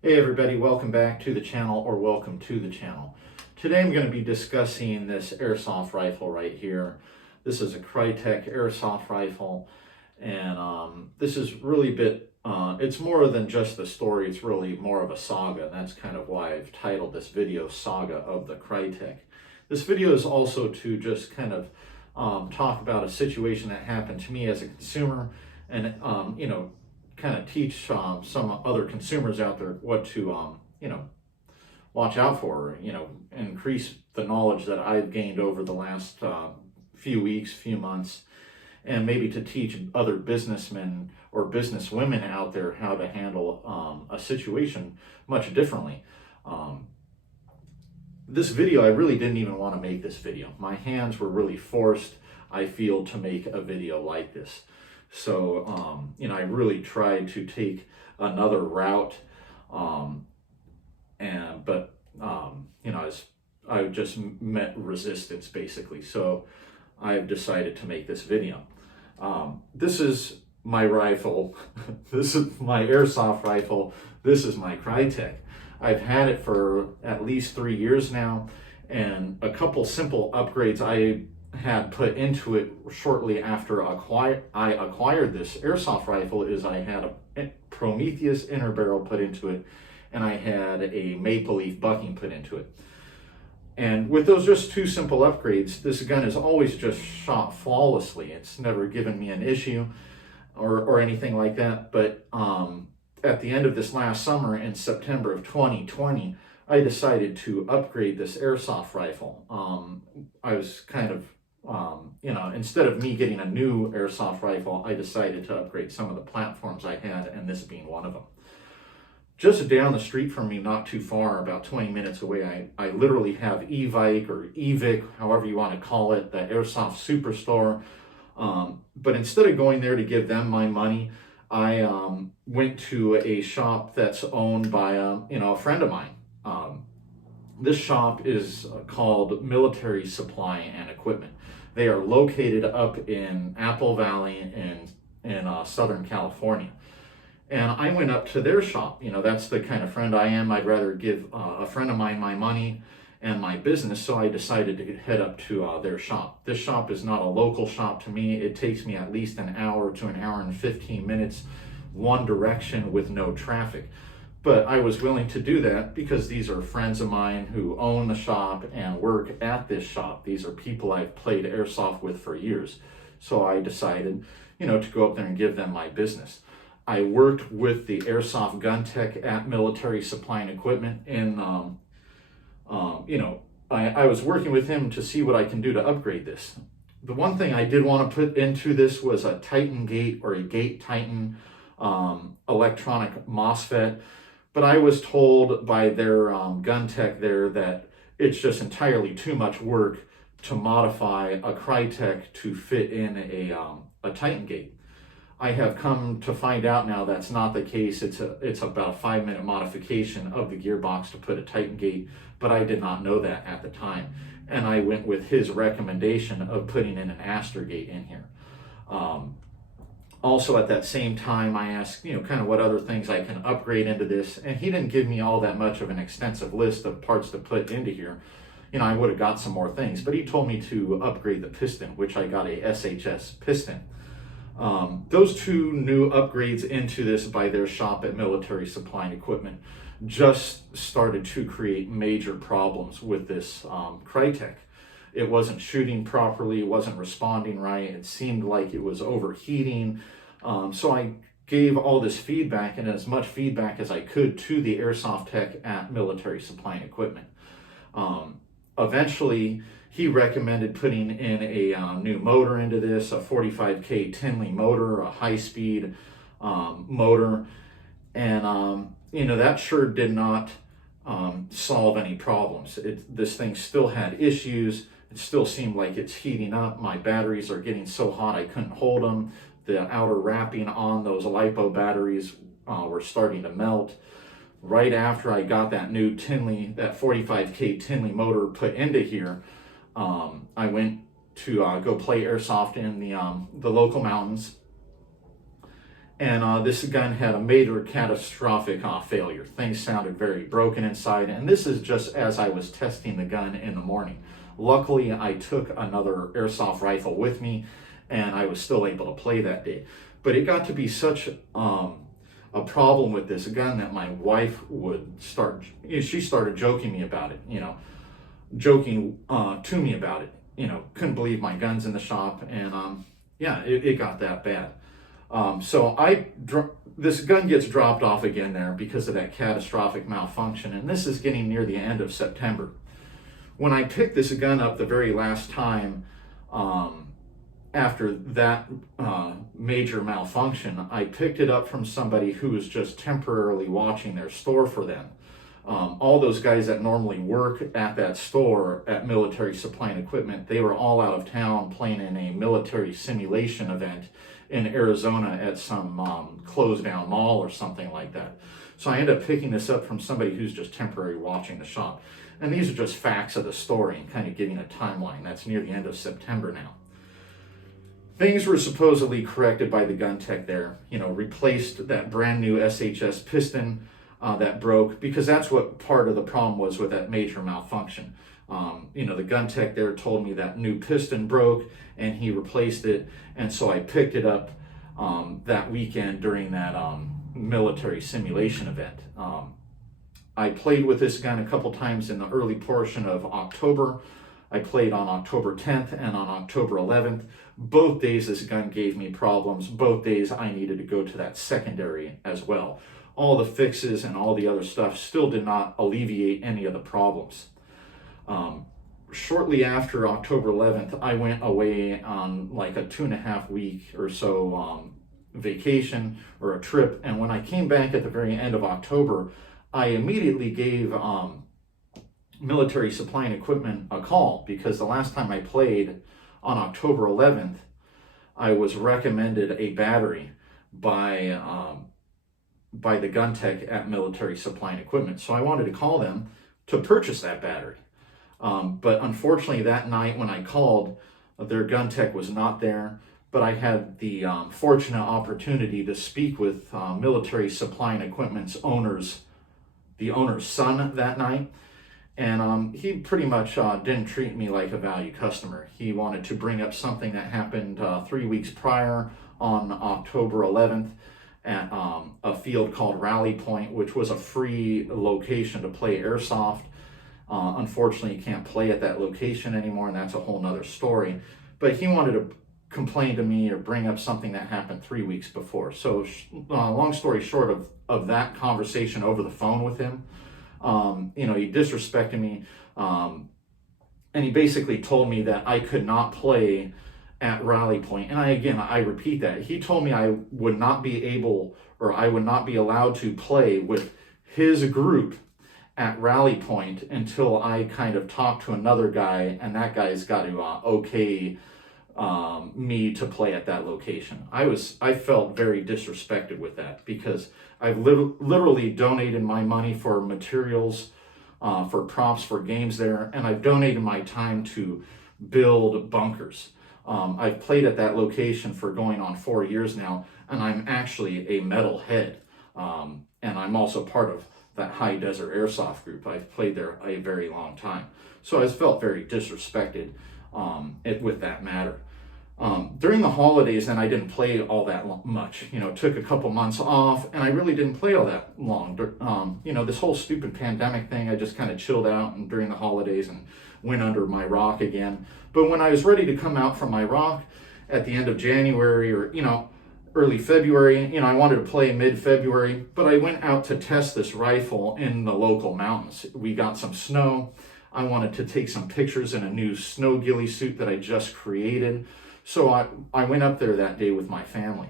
Hey everybody, welcome back to the channel, or welcome to the channel. Today I'm going to be discussing this airsoft rifle right here. This is a KRYTAC airsoft rifle, and this is really a bit, it's more than just the story, it's really more of a saga, and that's kind of why I've titled this video Saga of the KRYTAC. This video is also to just kind of talk about a situation that happened to me as a consumer, and kind of teach some other consumers out there what to watch out for, increase the knowledge that I've gained over the last few weeks, few months, and maybe to teach other businessmen or businesswomen out there how to handle a situation much differently. This video, I really didn't even want to make this video. My hands were really forced, I feel, to make a video like this. So, I really tried to take another route, I just met resistance basically. So I've decided to make this video. This is my rifle. This is my airsoft rifle. This is my KRYTAC. I've had it for at least 3 years now, and a couple simple upgrades I had put into it shortly after I acquired this airsoft rifle is I had a Prometheus inner barrel put into it, and I had a maple leaf bucking put into it. And with those just two simple upgrades, this gun has always just shot flawlessly. It's never given me an issue or anything like that. But at the end of this last summer, in September of 2020, I decided to upgrade this airsoft rifle. I was kind of instead of me getting a new airsoft rifle, I decided to upgrade some of the platforms I had, and this being one of them. Just down the street from me, not too far, about 20 minutes away, I literally have Evike or Evic, however you want to call it, the Airsoft Superstore. But instead of going there to give them my money, I went to a shop that's owned by a friend of mine. This shop is called Military Supply and Equipment. They are located up in Apple Valley in Southern California. And I went up to their shop. That's the kind of friend I am. I'd rather give a friend of mine my money and my business, so I decided to head up to their shop. This shop is not a local shop to me. It takes me at least an hour to an hour and 15 minutes one direction with no traffic. But I was willing to do that because these are friends of mine who own the shop and work at this shop. These are people I've played airsoft with for years. So I decided, to go up there and give them my business. I worked with the airsoft gun tech at Military Supply and Equipment, and I was working with him to see what I can do to upgrade this. The one thing I did want to put into this was a Titan gate, or a gate Titan electronic MOSFET. But I was told by their gun tech there that it's just entirely too much work to modify a KRYTAC to fit in a Titan gate. I have come to find out now that's not the case. It's about a 5-minute modification of the gearbox to put a Titan gate, but I did not know that at the time. And I went with his recommendation of putting in an Aster gate in here. Also, at that same time, I asked, kind of what other things I can upgrade into this, and he didn't give me all that much of an extensive list of parts to put into here. I would have got some more things, but he told me to upgrade the piston, which I got a SHS piston. Those two new upgrades into this by their shop at Military Supply and Equipment just started to create major problems with this KRYTAC. It wasn't shooting properly, it wasn't responding right, it seemed like it was overheating. So I gave all this feedback, and as much feedback as I could, to the airsoft tech at Military Supply and Equipment. Eventually, he recommended putting in a new motor into this, a 45K Tinley motor, a high-speed motor, and that sure did not solve any problems. This thing still had issues. It still seemed like it's heating up. My batteries are getting so hot I couldn't hold them. The outer wrapping on those LiPo batteries were starting to melt. Right after I got that new Tinley, that 45K Tinley motor put into here, I went to go play airsoft in the local mountains, And this gun had a major catastrophic failure. Things sounded very broken inside, and this is just as I was testing the gun in the morning. Luckily, I took another airsoft rifle with me, and I was still able to play that day. But it got to be such a problem with this gun that my wife would she started joking me about it, joking to me about it. Couldn't believe my gun's in the shop, and yeah, it got that bad. So this gun gets dropped off again there because of that catastrophic malfunction, and this is getting near the end of September. When I picked this gun up the very last time after that major malfunction, I picked it up from somebody who was just temporarily watching their store for them. All those guys that normally work at that store at Military Supply and Equipment, they were all out of town playing in a military simulation event in Arizona at some closed down mall or something like that. So I ended up picking this up from somebody who's just temporarily watching the shop. And these are just facts of the story and kind of giving a timeline. That's near the end of September now. Things were supposedly corrected by the gun tech there, replaced that brand new SHS piston that broke, because that's what part of the problem was with that major malfunction. The gun tech there told me that new piston broke and he replaced it. And so I picked it up that weekend during that military simulation event. I played with this gun a couple times in the early portion of October. I played on October 10th and on October 11th. Both days this gun gave me problems. Both days I needed to go to that secondary as well. All the fixes and all the other stuff still did not alleviate any of the problems. Shortly after October 11th, I went away on like a 2.5 week or so vacation or a trip. And when I came back at the very end of October, I immediately gave Military Supply and Equipment a call, because the last time I played on October 11th, I was recommended a battery by the gun tech at Military Supply and Equipment. So I wanted to call them to purchase that battery. But unfortunately that night when I called, their gun tech was not there. But I had the fortunate opportunity to speak with Military Supply and Equipment's the owner's son that night. And he pretty much didn't treat me like a value customer. He wanted to bring up something that happened 3 weeks prior on October 11th at a field called Rally Point, which was a free location to play airsoft. Unfortunately, you can't play at that location anymore, and that's a whole nother story. But he wanted to complain to me or bring up something that happened 3 weeks before. So long story short of that conversation over the phone with him, he disrespected me, and he basically told me that I could not play at Rally Point. And I repeat that. He told me I would not be able, or I would not be allowed to play with his group at Rally Point until I kind of talked to another guy, and that guy's got to okay me to play at that location. I felt very disrespected with that, because I've literally donated my money for materials, for props for games there, and I've donated my time to build bunkers. I've played at that location for going on 4 years now, and I'm actually a metal head, and I'm also part of that High Desert Airsoft group. I've played there a very long time. So I felt very disrespected with that matter. During the holidays, then, I didn't play all that much. Took a couple months off, and I really didn't play all that long. This whole stupid pandemic thing, I just kind of chilled out and during the holidays and went under my rock again. But when I was ready to come out from my rock at the end of January or, early February, I wanted to play mid-February, but I went out to test this rifle in the local mountains. We got some snow. I wanted to take some pictures in a new snow ghillie suit that I just created. So I went up there that day with my family.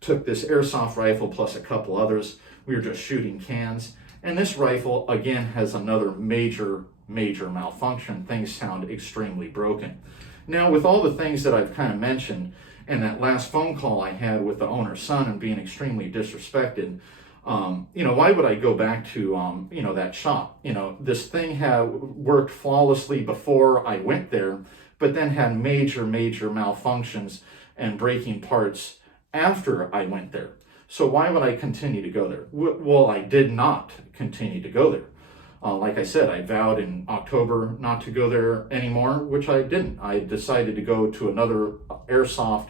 Took this airsoft rifle plus a couple others. We were just shooting cans. And this rifle, again, has another major malfunction. Things sound extremely broken. Now, with all the things that I've kind of mentioned, and that last phone call I had with the owner's son and being extremely disrespected, why would I go back to, that shop? This thing had worked flawlessly before I went there, but then had major malfunctions and breaking parts after I went there. So why would I continue to go there? Well, I did not continue to go there. Like I said, I vowed in October not to go there anymore, which I didn't. I decided to go to another airsoft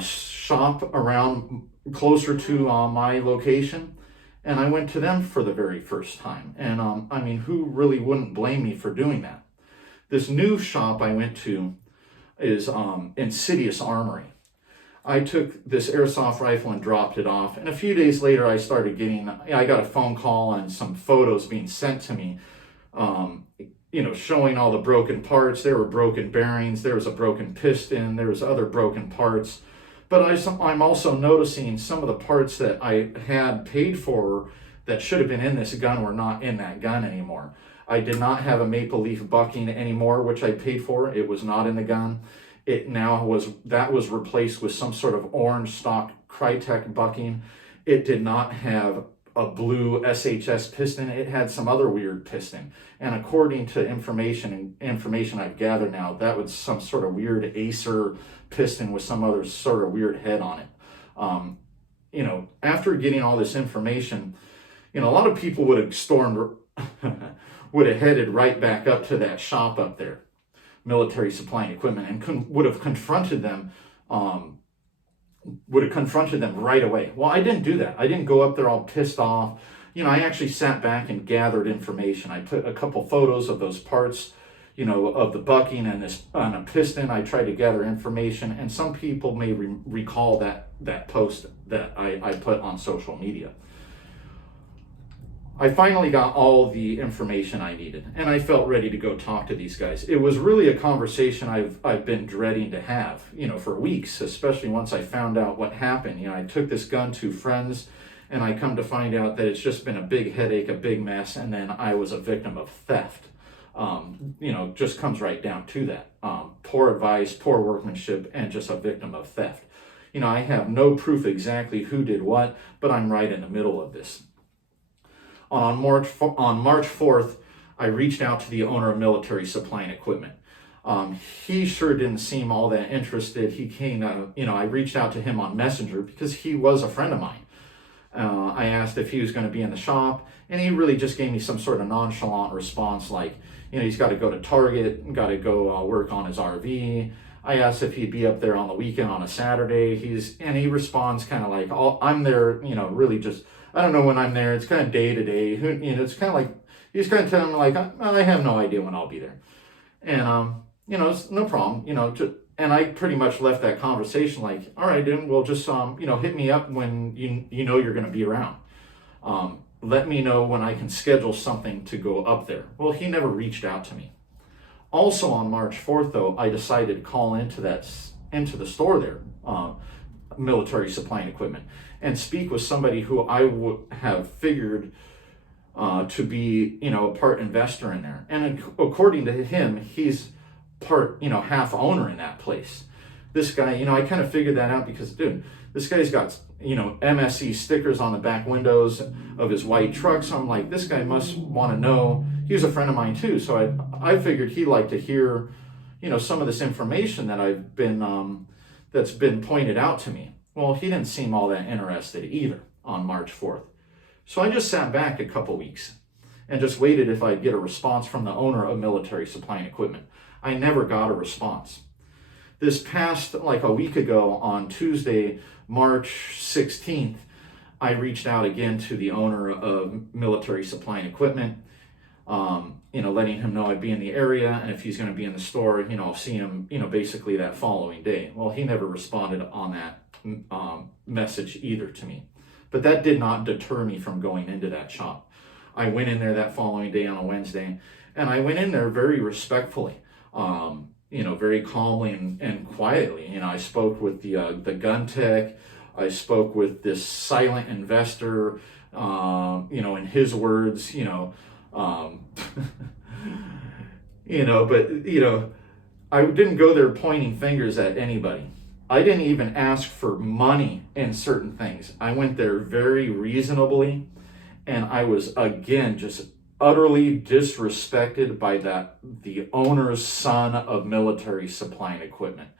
shop around closer to my location, and I went to them for the very first time. And I mean, who really wouldn't blame me for doing that? This new shop I went to is Insidious Armory. I took this airsoft rifle and dropped it off, and a few days later I got a phone call and some photos being sent to me, showing all the broken parts. There were broken bearings, there was a broken piston, there was other broken parts. But I'm also noticing some of the parts that I had paid for that should have been in this gun were not in that gun anymore. I did not have a maple leaf bucking anymore, which I paid for. It was not in the gun. That was replaced with some sort of orange stock KRYTAC bucking. It did not have a blue SHS piston. It had some other weird piston. And according to information I've gathered now, that was some sort of weird Acer piston with some other sort of weird head on it. After getting all this information, a lot of people would have would have headed right back up to that shop up there, Military Supply and Equipment, and would have confronted them right away. Well, I didn't do that. I didn't go up there all pissed off. I actually sat back and gathered information. I put a couple photos of those parts, of the bucking and on a piston. I tried to gather information, and some people may recall that post that I put on social media. I finally got all the information I needed, and I felt ready to go talk to these guys. It was really a conversation I've been dreading to have, for weeks, especially once I found out what happened. I took this gun to friends, and I come to find out that it's just been a big headache, a big mess, and then I was a victim of theft. Just comes right down to that. Poor advice, poor workmanship, and just a victim of theft. I have no proof exactly who did what, but I'm right in the middle of this. On March 4th, I reached out to the owner of Military Supply and Equipment. He sure didn't seem all that interested. I reached out to him on Messenger because he was a friend of mine. I asked if he was going to be in the shop, and he really just gave me some sort of nonchalant response like, he's got to go to Target, got to go work on his RV. I asked if he'd be up there on the weekend on a Saturday. He responds kind of like, I'm there, really just, I don't know when I'm there. It's kind of day to day. It's kind of like, he's kind of telling me like, I have no idea when I'll be there. And, it's no problem, and I pretty much left that conversation like, all right, dude, well, just, hit me up when you're going to be around. Let me know when I can schedule something to go up there. Well, he never reached out to me. Also on March 4th, though, I decided to call into the store there, Military Supply and Equipment, and speak with somebody who I would have figured to be, a part investor in there. And according to him, he's part, half owner in that place. This guy, I kind of figured that out because, dude, this guy's got, MSC stickers on the back windows of his white truck. So I'm like, this guy must want to know. He was a friend of mine too. So I figured he'd like to hear, some of this information that that's been pointed out to me. Well, he didn't seem all that interested either on March 4th. So I just sat back a couple weeks and just waited if I'd get a response from the owner of Military Supply and Equipment. I never got a response. This past, like a week ago on Tuesday, March 16th, I reached out again to the owner of Military Supply and Equipment, letting him know I'd be in the area, and if he's going to be in the store, I'll see him, basically that following day. Well, he never responded on that message either to me. But that did not deter me from going into that shop. I went in there that following day on a Wednesday, and I went in there very respectfully, very calmly and quietly. I spoke with the gun tech. I spoke with this silent investor, in his words, but, I didn't go there pointing fingers at anybody. I didn't even ask for money in certain things. I went there very reasonably, and I was, again, just utterly disrespected by the owner's son of Military Supply and Equipment.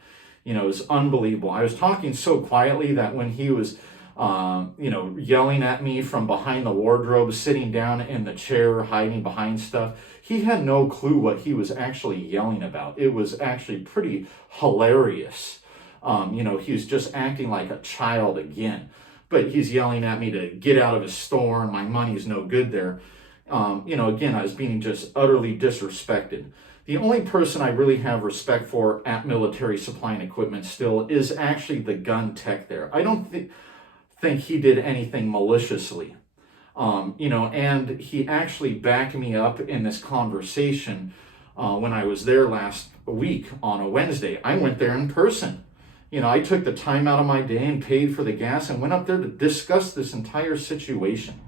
It was unbelievable. I was talking so quietly that when he was yelling at me from behind the wardrobe, sitting down in the chair, hiding behind stuff. He had no clue what he was actually yelling about. It was actually pretty hilarious. He was just acting like a child again. But he's yelling at me to get out of his store and my money's no good there. Again, I was being just utterly disrespected. The only person I really have respect for at Military Supply and Equipment still is actually the gun tech there. I don't think he did anything maliciously. And he actually backed me up in this conversation when I was there last week on a Wednesday. I went there in person. I took the time out of my day and paid for the gas and went up there to discuss this entire situation.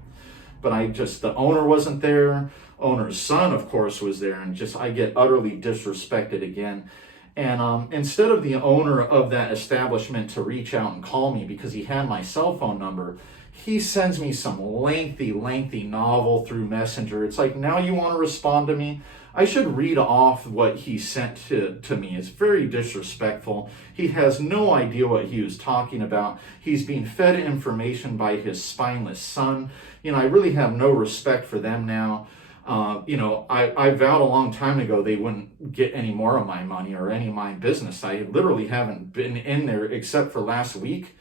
But the owner wasn't there. Owner's son, of course, was there, and I get utterly disrespected again. And instead of the owner of that establishment to reach out and call me because he had my cell phone number, he sends me some lengthy novel through Messenger. It's like, now you want to respond to me? I should read off what he sent to me. It's very disrespectful. He has no idea what he was talking about. He's being fed information by his spineless son. I really have no respect for them now. I vowed a long time ago they wouldn't get any more of my money or any of my business. I literally haven't been in there except for last week.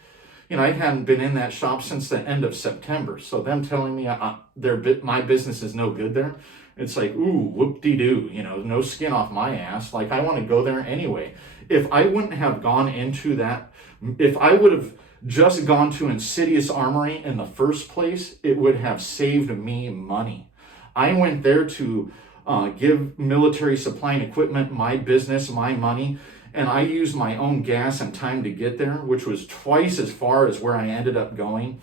I hadn't been in that shop since the end of September. So them telling me my business is no good there, it's like, ooh, whoop-de-doo, no skin off my ass. Like, I want to go there anyway. If I wouldn't have gone into that, if I would have just gone to Insidious Armory in the first place, it would have saved me money. I went there to give Military Supply and Equipment my business, my money, and I used my own gas and time to get there, which was twice as far as where I ended up going.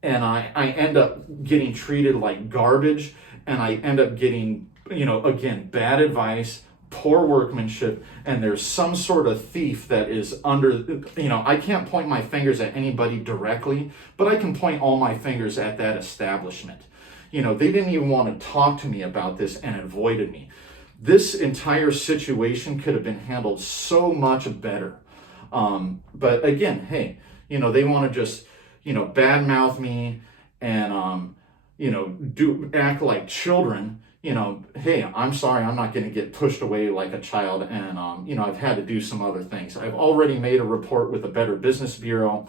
And I end up getting treated like garbage, and I end up getting, again, bad advice, poor workmanship, and there's some sort of thief that is under, I can't point my fingers at anybody directly, but I can point all my fingers at that establishment. They didn't even want to talk to me about this and avoided me. This entire situation could have been handled so much better. But again, hey, they want to just, badmouth me and, act like children. Hey, I'm sorry, I'm not going to get pushed away like a child. And, I've had to do some other things. I've already made a report with the Better Business Bureau.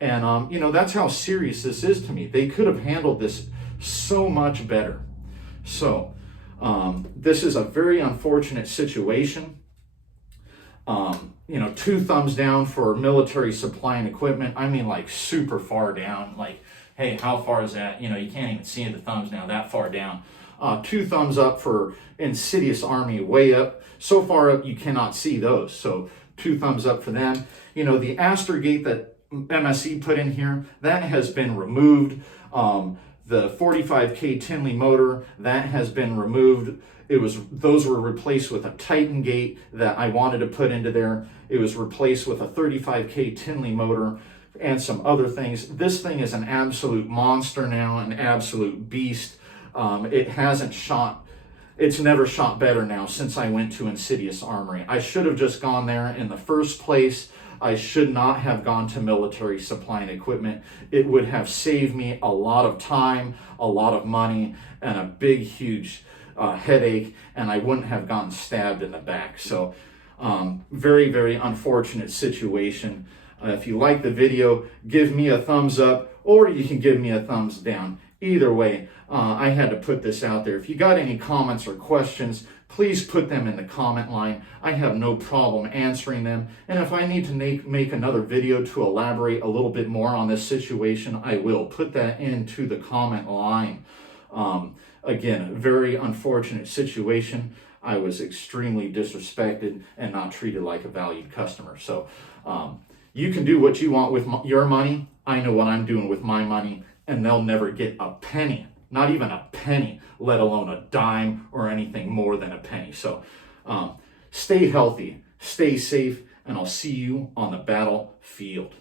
And, that's how serious this is to me. They could have handled this so much better. So, this is a very unfortunate situation. 2 thumbs down for Military Supply and Equipment. I mean, like, super far down. Like, hey, how far is that? You can't even see the thumbs now, that far down. 2 thumbs up for Insidious Army, way up. So far up, you cannot see those. So 2 thumbs up for them. The Astergate that MSE put in here, that has been removed. The 45K Tinley motor, that has been removed. Those were replaced with a Titan gate that I wanted to put into there. It was replaced with a 35K Tinley motor and some other things. This thing is an absolute monster now, an absolute beast. It's never shot better now since I went to Insidious Armory. I should have just gone there in the first place. I should not have gone to Military Supply and Equipment. It would have saved me a lot of time, a lot of money, and a big, huge headache, and I wouldn't have gotten stabbed in the back. So very, very unfortunate situation. If you like the video, give me a thumbs up, or you can give me a thumbs down. Either way, I had to put this out there. If you got any comments or questions, please put them in the comment line. I have no problem answering them. And if I need to make another video to elaborate a little bit more on this situation, I will put that into the comment line. Again, very unfortunate situation. I was extremely disrespected and not treated like a valued customer. So you can do what you want with your money. I know what I'm doing with my money, and they'll never get a penny. Not even a penny, let alone a dime or anything more than a penny. So stay healthy, stay safe, and I'll see you on the battlefield.